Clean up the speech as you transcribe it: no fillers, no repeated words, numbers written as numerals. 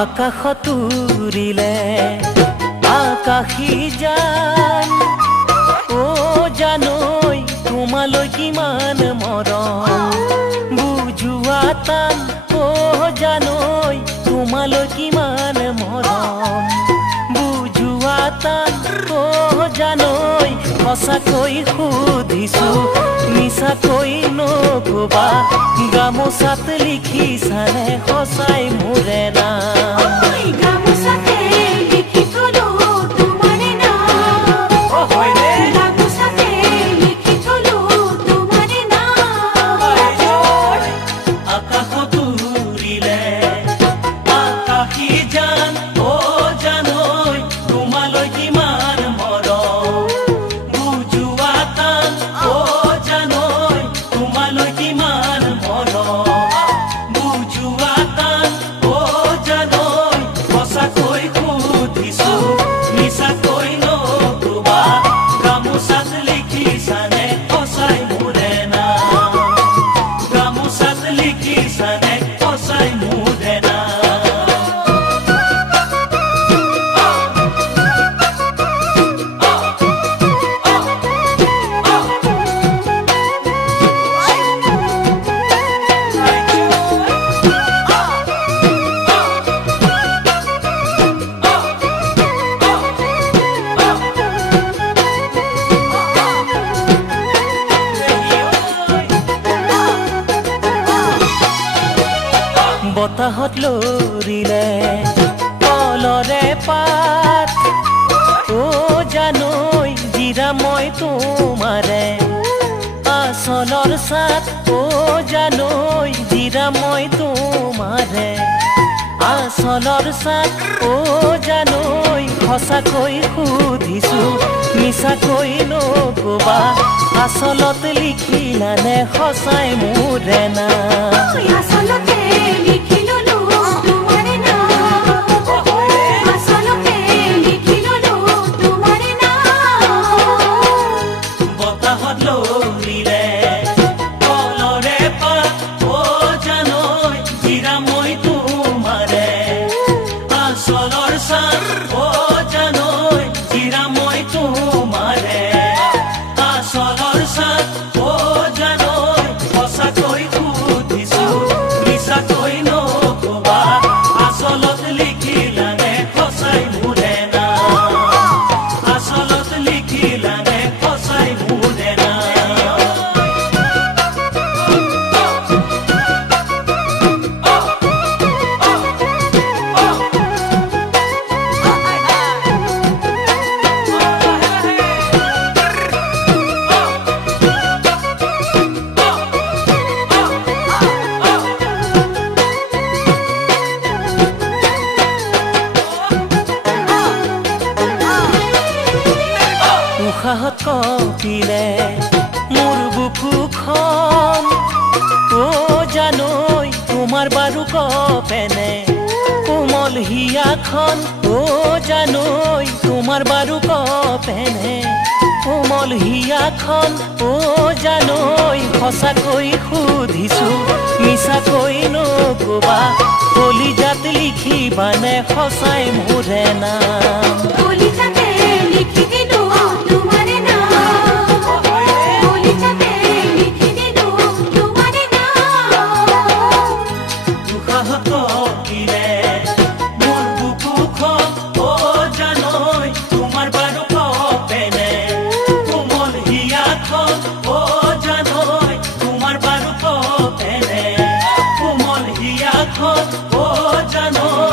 আকাশত উৰিলে আকাশী জান ও জানৈ তোমালৈ কিমান মৰম বুজোৱা টান ও জানৈ তোমালৈ কিমান মৰম বুজোৱা টান ও জানৈ সঁচাকৈ সুধিছো মিছাকৈ নকবা গামোচাত লিখিছানে সঁচাই মোৰে নাম বতাহত লৰিলে কলৰে পাত ও জানৈ জিৰা মই তোমাৰে আচলৰ চাত ও জানৈ জিৰা মই তোমাৰে আচলৰ চাত ও জানৈ সঁচাকৈ সুধিছো মিছাকৈ নকবা আচলত লিখিলানে সঁচাই মোৰে নাম উশাহত কঁপিলে মোৰ বুকুখন ও জানৈ তোমাৰ বাৰু কপেনে কোমল হিয়াখন ও জানৈ তোমাৰ বাৰু কপেনে কোমল হিয়াখন ও জানৈ সঁচাকৈ সুধিছো মিছাকৈ নকবা কলিজাত লিখিবানে সঁচাই মোৰে নাম ও জানো